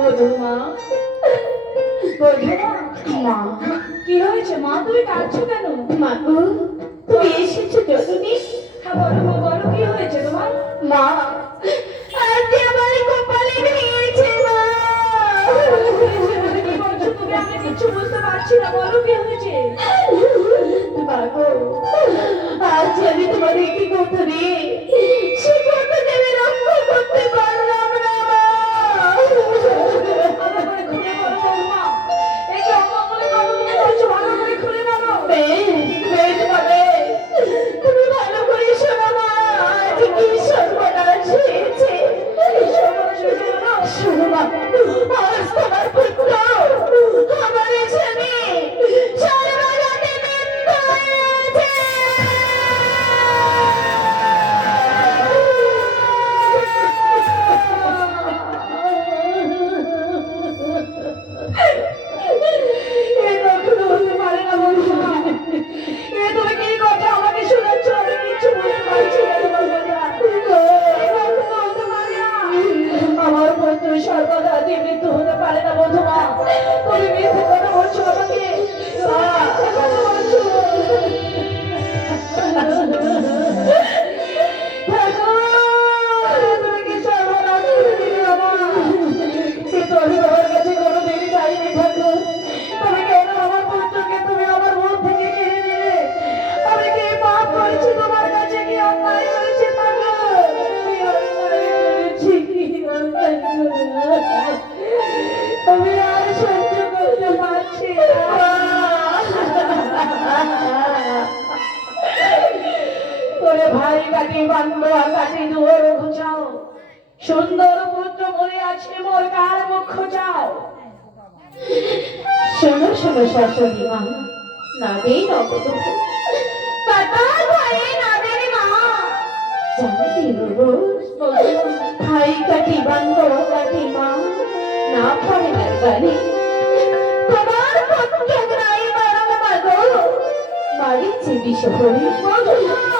মা। মা। কি হয়েছে মা? তুমি কাঁদছো কেন? মা তুমি এসেছ জননী হ্যাঁ বলো মা বলো কি হয়েছে তোমার? মা আজ আমার কপালে ভেঙেছে মা। কি বলছো তুমি? আমি কিছু বুঝতে পারছি না। বলো কি হয়েছে? গো আজ আমি তোমাদের কি কথা দিয়ে Ah! কাটি দুয়ার সুন্দর পুত্র মরে আছে মোর কার মুখ চাও। শোনো শোনো শাশুড়ি মা। নগদ না পড়ে না গানে তোমার পত্র নাই বরং মাগো মারিছে বিষহরি হ্যাঁ মা হ্যাঁ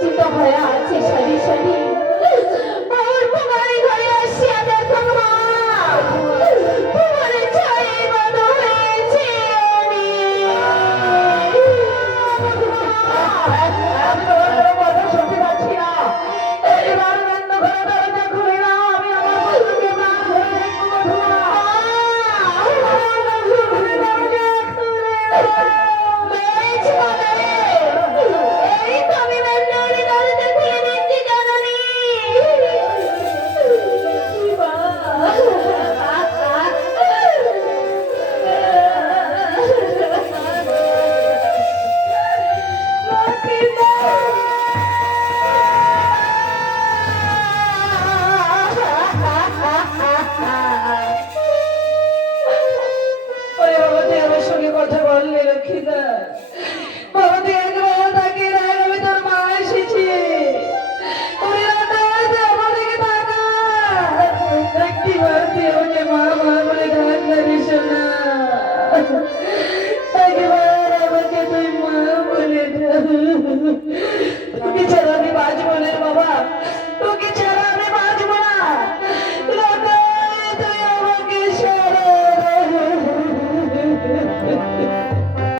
চিত হয়ে আছে সারি সারি বললে লক্ষ্মীদা বাবা তুই একবার তাকে দেখ আমি তোর মা এসেছি। তুই আমার দিকে তাকা। একটিবার তুই আমাকে